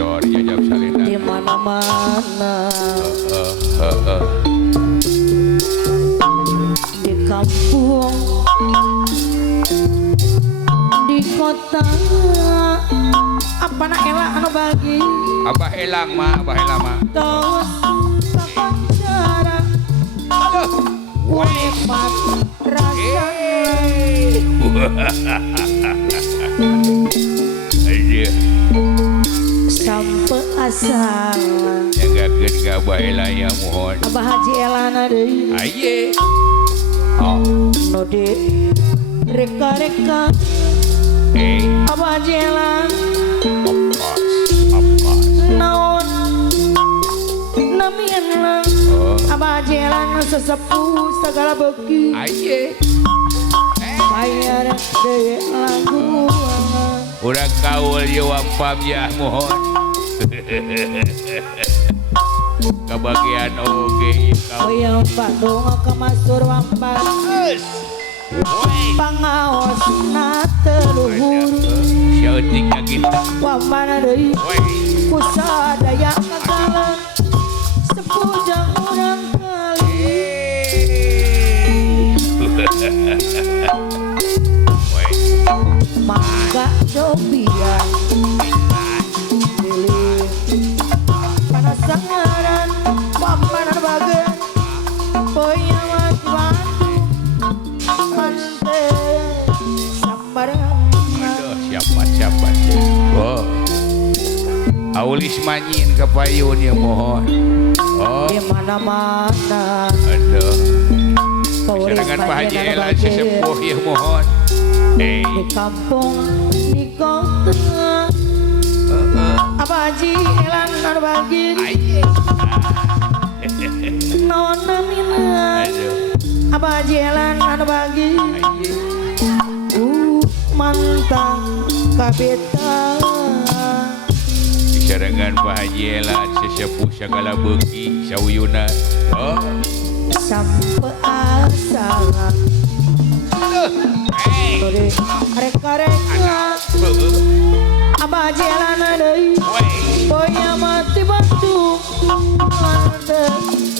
bocor jajab salina di mana-mana di kampung di kota apa nak elak anu bagi abah elang mah tos pacara nikmat rasa aja sampai asal jagakeun ka abah elang ya mohon Abah Haji Elana deui aye oh nu di reka-reka Abah Haji Elan of course naon namina Abah Haji Elan sesepuh segala beki aye bayar deui lagu urang kaul ye wampam ya mohon kebagian oge kau yang Bandung ke Masur Wamban pangaos na teluhur syautingnya kita Wamban deui kusadaya kakalan sepujang urang kali mangga cobian pilih panas sangaran pampanan bagian poya wajiban mante sambarang aduh siapa oh aulis manyin ke payun ya mohon oh di mana-mana aduh paulis serangan Pak Haji panjenengan Elan bagian sesepuh ya mohon di kampung di kota Abah Haji Elan anu bagi aye naon namina aduh Abah Haji Elan anu bagi aye mantap kabeta serangan Pak Haji Elan sesepuh segala beki sauyuna oh sampai asal dari reka-reka Abah Haji Elan deui boya mati batu ande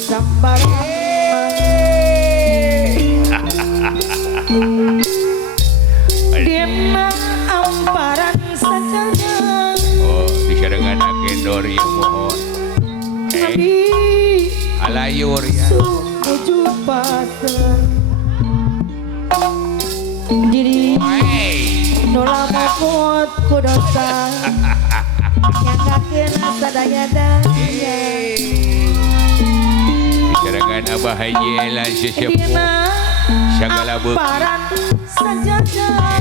sambarang dina amparan sajana oh diserangan agendor ya mohon Nabi alayur ya sumuju pasen diri nolak mokot ku dosa nyangkakeun sadaya daya serangan Abah Haji Elan sesepuh dina segala beki amparan sajana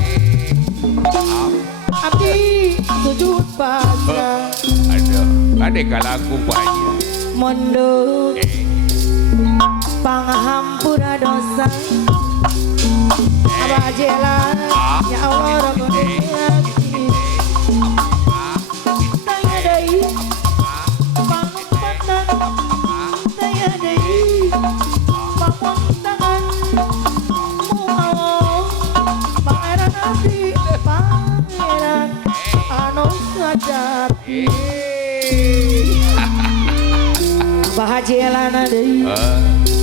abdi sujud pasrah aduh ade kalaku Pak Haji mondok pangahampura dosa Abah Haji Elan ya Allah Rabbana tanya deui pangumpatan tanya deui pamuntangan mu Allah pangeran abdi pangeran anu sajati Abah Haji Elan deui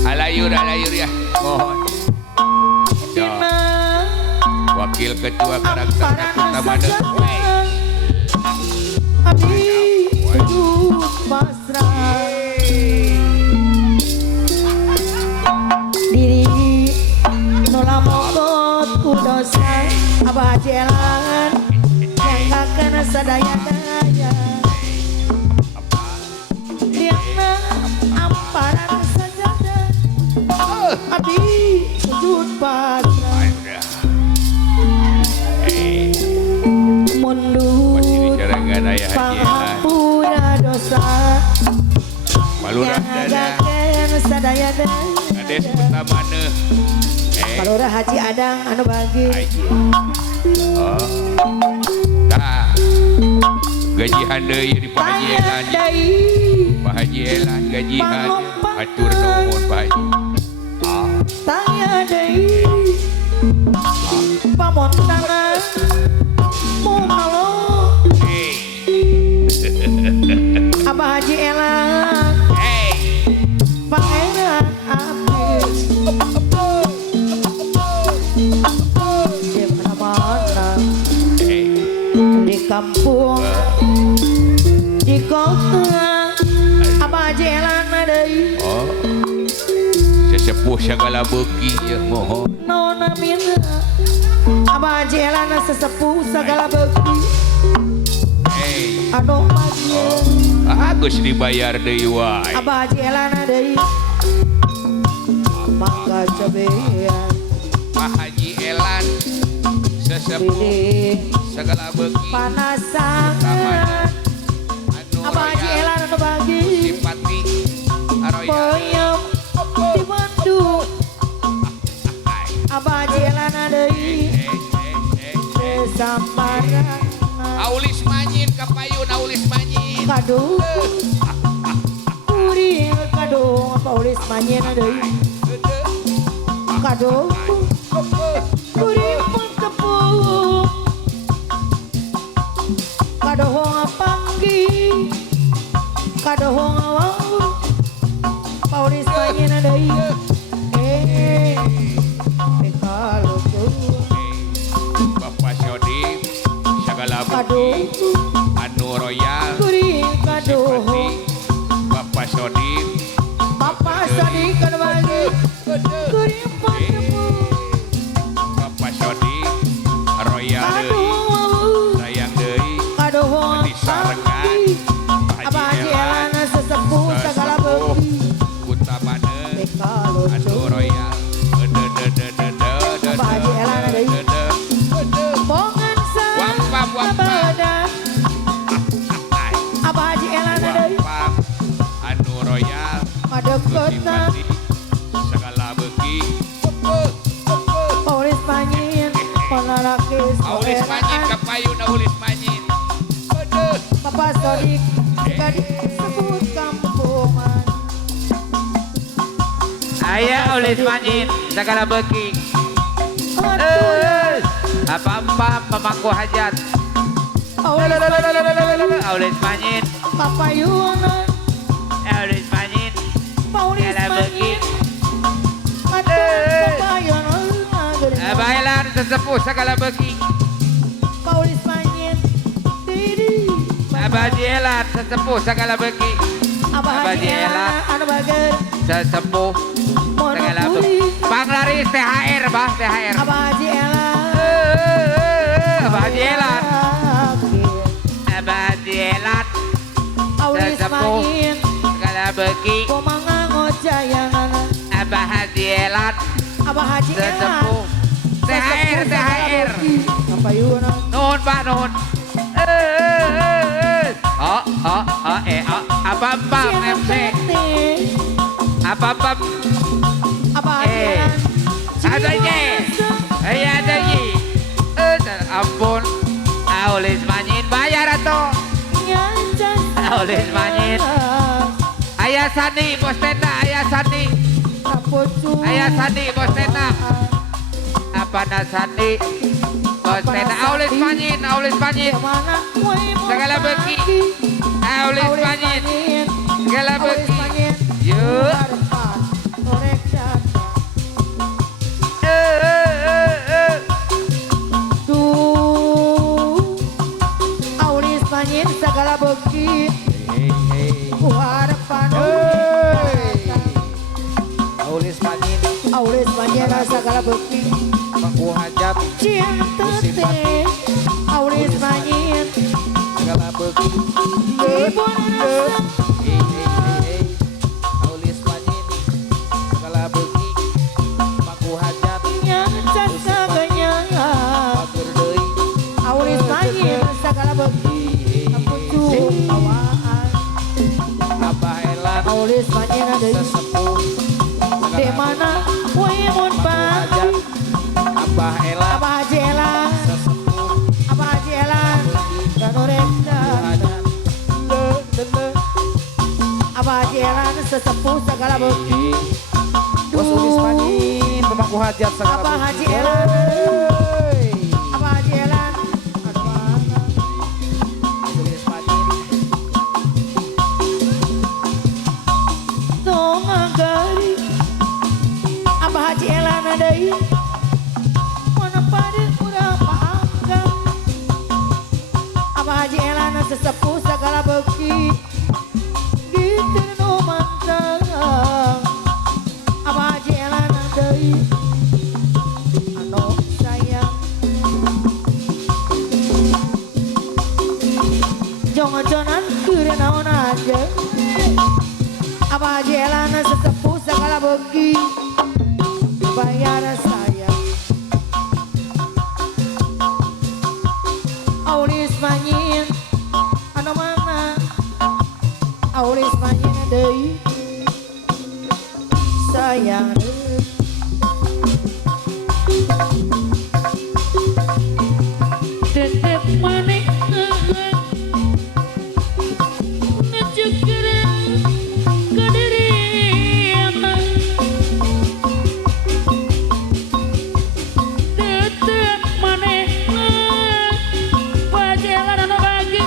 alayur ya mohon dina wakil ketua karakter amparan utama sajana abdi sujud pasrah diri nolak mokot ku dosa Abah Haji Elan nyangkakeun sadaya daya dina amparan sajana abdi sujud pasrah mundur serangan Ayah Haji Elan pangampura dosa Palurah dada nyangkakeun sadaya daya Kades pertamana Palurah Haji Adang anu bagi oh tah gajihan deui di Pak Haji Elan Pak Haji Elan gajihan atur nuhun Pak Haji tanya deui pamontangan mu halo Abah Haji Elang Pangeran Apis di mana-mana di kampung di kota Abah Haji Elang nadai sesepuh segala beki ya mohon nona mina Abah Haji Elang sesepuh segala beki anu magia Agus dibayar deui wae Abah Haji Elang nadai mangga cobean Pak Haji Elan sesepuh segala beki panasan anu Abah Haji Elang anu bagi simpati aroya poyong di Bandung Abah Haji Elang nadai sambaran Aulis manyin kapayun Aulis manyin kado kuring kado apa ulis manyen deui kado kuring pun tepung kado honga panggi kado honga wau paulis manyen deui kalau tuh Bapak Sodim segala kado beki anu royal kuring kado simpati Bapak Sodim Bapak Sadi kan bagi kuring pun tepung Bapak Sodim royal deui sayang deui kado honga disarengan Abah Haji Elang sesepuh segala beki utamana kalau anu royal Abah Haji Elang deui bongan wampam badan Abah Haji Elang deui wampam anu royal pada kota simpati segala beki Paulis Panyin pelalaki Aulis manyin soberan kapayun Aulis manyin Bapak Sodik gadis sebut kampungan Ayah Aulis manyin segala beki apa-apa pemangku hajat Aulis manyin Papayunan Aulis manyin Paulis segala beki Panyin Papayunan Bailan sesepuh segala beki Paulis Panyin Didi Abah Haji Elang sesepuh segala beki Abah Haji Elang anu bager sesepuh segala beki monopoli Panglaris THR bah THR Abah Haji Elang Abah Haji Elang Abah Haji Elang Aulis sesepuh Panyin segala beki Komanga ngojayangan Abah Haji Elang Abah Haji Elang sesepuh THR THR Papayunan nuhun Pak nuhun apa MC apa Abah Haji Elang ada ye ada ye ampun Aulis manyin bayar atau Aulis manyin ayah Sandi bos tenda ayah Sandi ayah Sandi bos tenda apa Sandi bos tenda Aulis manyin segala beki Aulis manyin segala beki yuk Aulis Panyin segala beki harapan Aulis manyin Aulis Panyin segala beki pangku hajat cinta teh Aulis Panyin segala beki ibu rasa Aulis manyin segala beki pangku hajat nyancan saganya bager deui Aulis Panyin segala beki pucu awaan Abah Elang Aulis Panyin ada sesepuh di mana mun hajat pagi Abah Elang Abah Haji Elang sesepuh Abah Haji Elang dan Orenda hajat Abah Haji Elang sesepuh segala beki Bos Aulis manyin pemangku hajat segala Abah beki. Haji Elang Abah Haji Elang Aulis manyin jalan sesepuh segala beki gitu nu manteng apa jalan deui anu sayang jongojonan keur naon aja apa jalan sesepuh segala beki bayar sayang aulis manyin anu mana aulis manyin deui sayang tetep maneh ngejekir ke diri tetep maneh pajelan anu bagi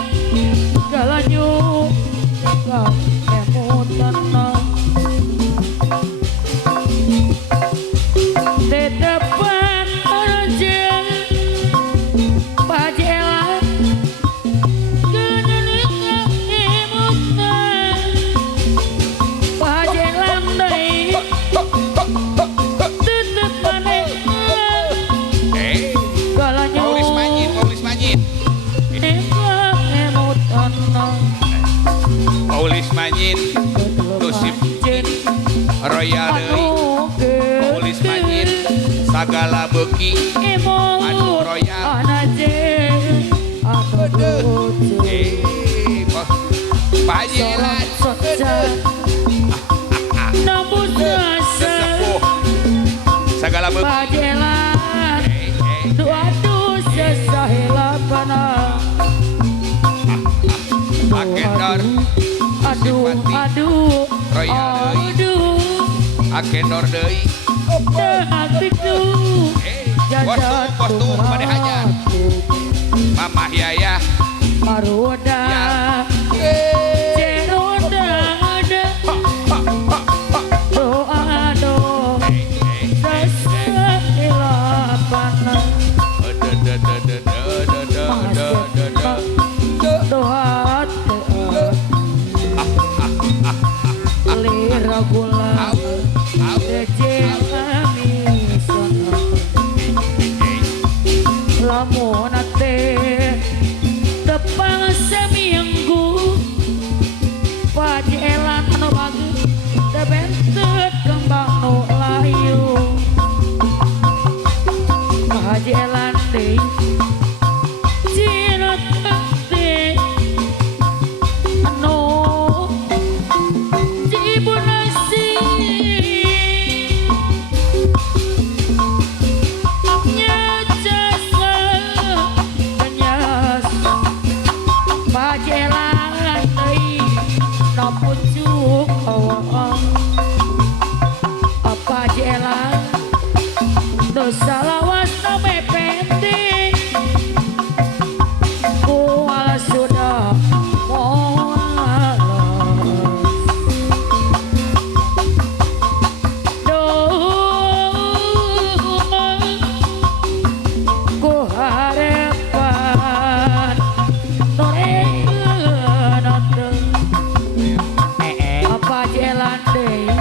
galanyu ka emutan tetepan anjeun pajelan kedelika emutan pajelan deui tetep maneh galanyu Paulis Manyin. emutan Paulis Manyin. Nusip Royal deui. Paulis Manyin. Sagala beuki. Anu royal. Pajelan sesepuh sagala beuki. Pajelan aduh sesahilapana Agendor aduh Royal deui. aduh Agendor deui. hatiku Kostum pada hajar. Mamah Yaya. maruda ceroda ada doa doa sesahilapana doa lira gula dejeng amisan lamun teh tepang seminggu pajelan anu bagi teh bentet kembang nu layu pajelan deui cina teh anu ibu nasi nyajasa penyas pajelan deui na pucuk awang apa jelan dosa lawas na mepende kuala sudah moalas ku harepan noreun apa jalan deui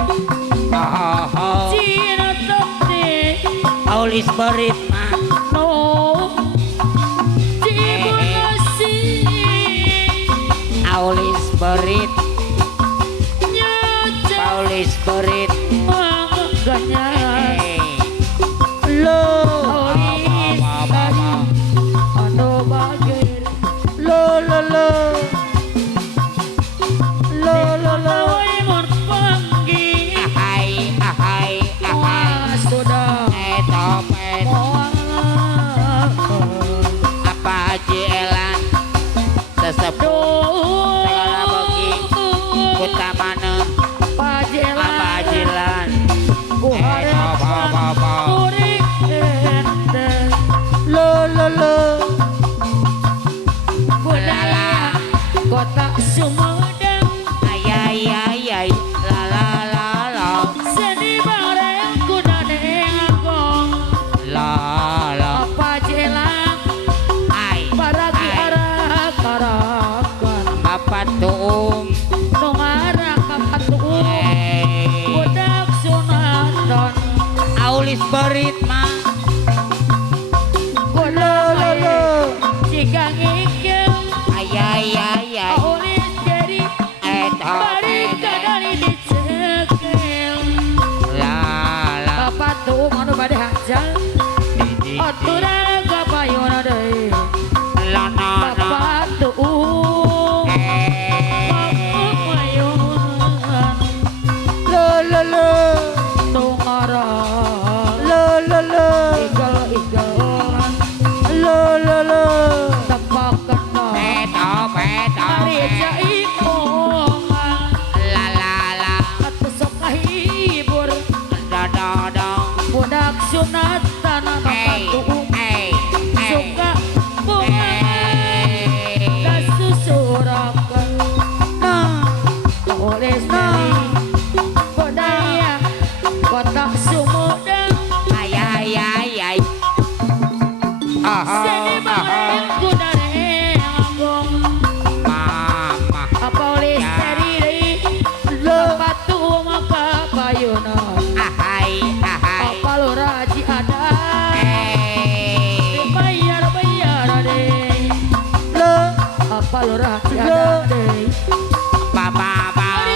cina teh Aulis berit mah. no cibu nasi Aulis berit. nyaca Aulis berit. mangganya Lo. aulis tadi anu bagir Lo. awai mun panggil Ahai. wah sudah Etop. moal Apa jelan sesepuh segala beuki kutamana pajelan apa jelan ku harapan kuring enten lo budaya kota Sumedang ay la seni bareng kuda dengkong la apa jelang ay para ay arah gereja ikongan La la la. atuh sok kahibur Da da da. budak sunatan anak Hey, patuh hey, hey. suka bunga da susurakan nah oleh dari budaya kota Sumedang Ay ay ay ay. sini balik kudare ngagong Mama. apa oleh dari patuh maka payunan Ahai ahai. apa lo raji ada Hey. bayar deh lo apa lo raji ada deh Ba ba ba. hari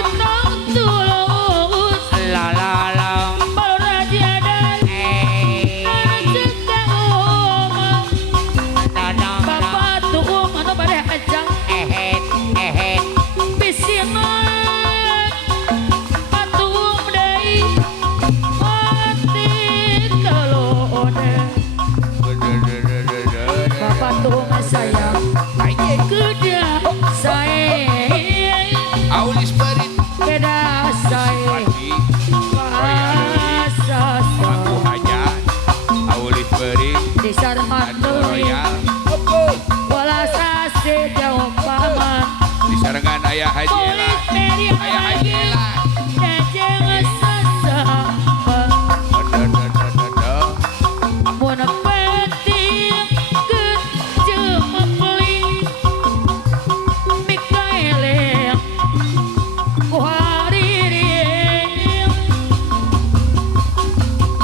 tulus La la la. apa lo raji ada Hey. cekang omong Da da da. bapak tuh mana pada ajang Ehet ehet. bisinan patuh deh mati kelone bapak tuh sayang kerja saya Aulis Barit beda saya Pati Royal rasa Paku Hajat Aulis Barit di sarman Anu Royal walas ase jauh paman di sarangan Ayah Haji polis Elan meri Ayah Haji Elan jangan sesama mun penting kejem peling Mikaeleng ku hariring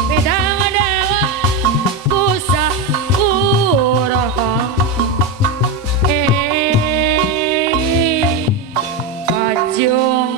bedang-bedang kusah urang kajung